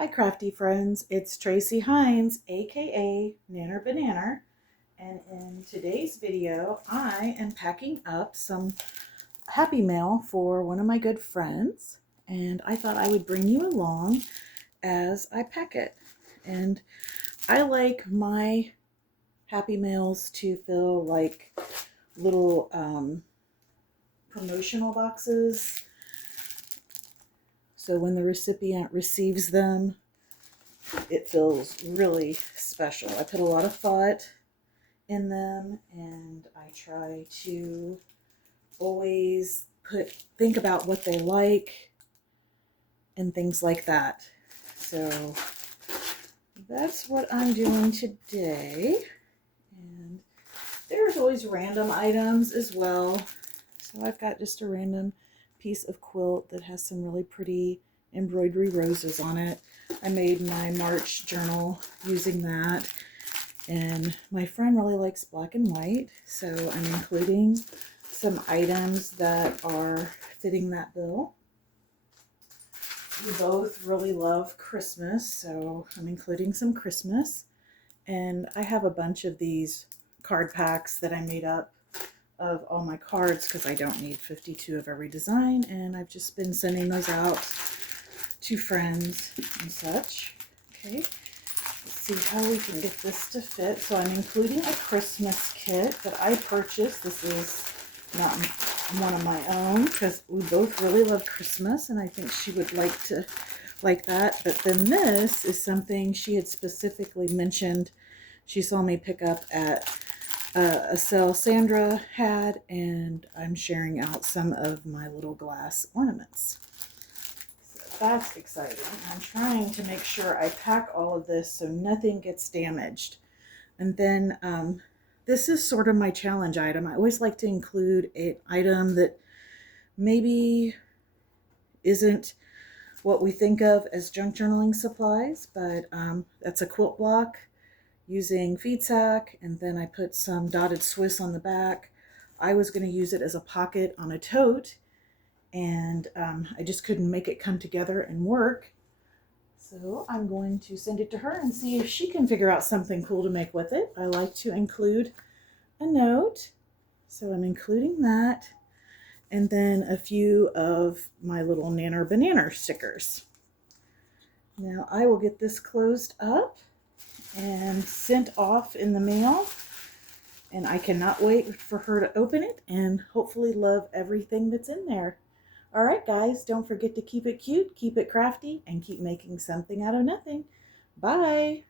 Hi crafty friends, it's Tracie Hinds, aka Nanner BaNanner, and in today's video I am packing up some Happy Mail for one of my good friends, and I thought I would bring you along as I pack it. And I like my Happy Mails to feel like little promotional boxes, so when the recipient receives them it feels really special. I put a lot of thought in them, and I try to always think about what they like and things like that. So that's what I'm doing today. And there's always random items as well. So I've got just a random piece of quilt that has some really pretty embroidery roses on it. I made my March journal using that, and my friend really likes black and white, so I'm including some items that are fitting that bill. We both really love Christmas, so I'm including some Christmas, and I have a bunch of these card packs that I made up of all my cards because I don't need 52 of every design, and I've just been sending those out to friends and such. Okay, let's see how we can get this to fit. So I'm including a Christmas kit that I purchased. This is not one of my own because we both really love Christmas, and I think she would like that. But then this is something she had specifically mentioned she saw me pick up at a sale Sandra had, and I'm sharing out some of my little glass ornaments. So that's exciting. I'm trying to make sure I pack all of this so nothing gets damaged. And then this is sort of my challenge item. I always like to include an item that maybe isn't what we think of as junk journaling supplies, but that's a quilt block using feed sack, and then I put some dotted Swiss on the back. I was going to use it as a pocket on a tote, and I just couldn't make it come together and work. So I'm going to send it to her and see if she can figure out something cool to make with it. I like to include a note, so I'm including that, and then a few of my little Nanner BaNanner stickers. Now I will get this closed up and sent off in the mail, and I cannot wait for her to open it and hopefully love everything that's in there. All right guys, don't forget to keep it cute, keep it crafty, and keep making something out of nothing. Bye.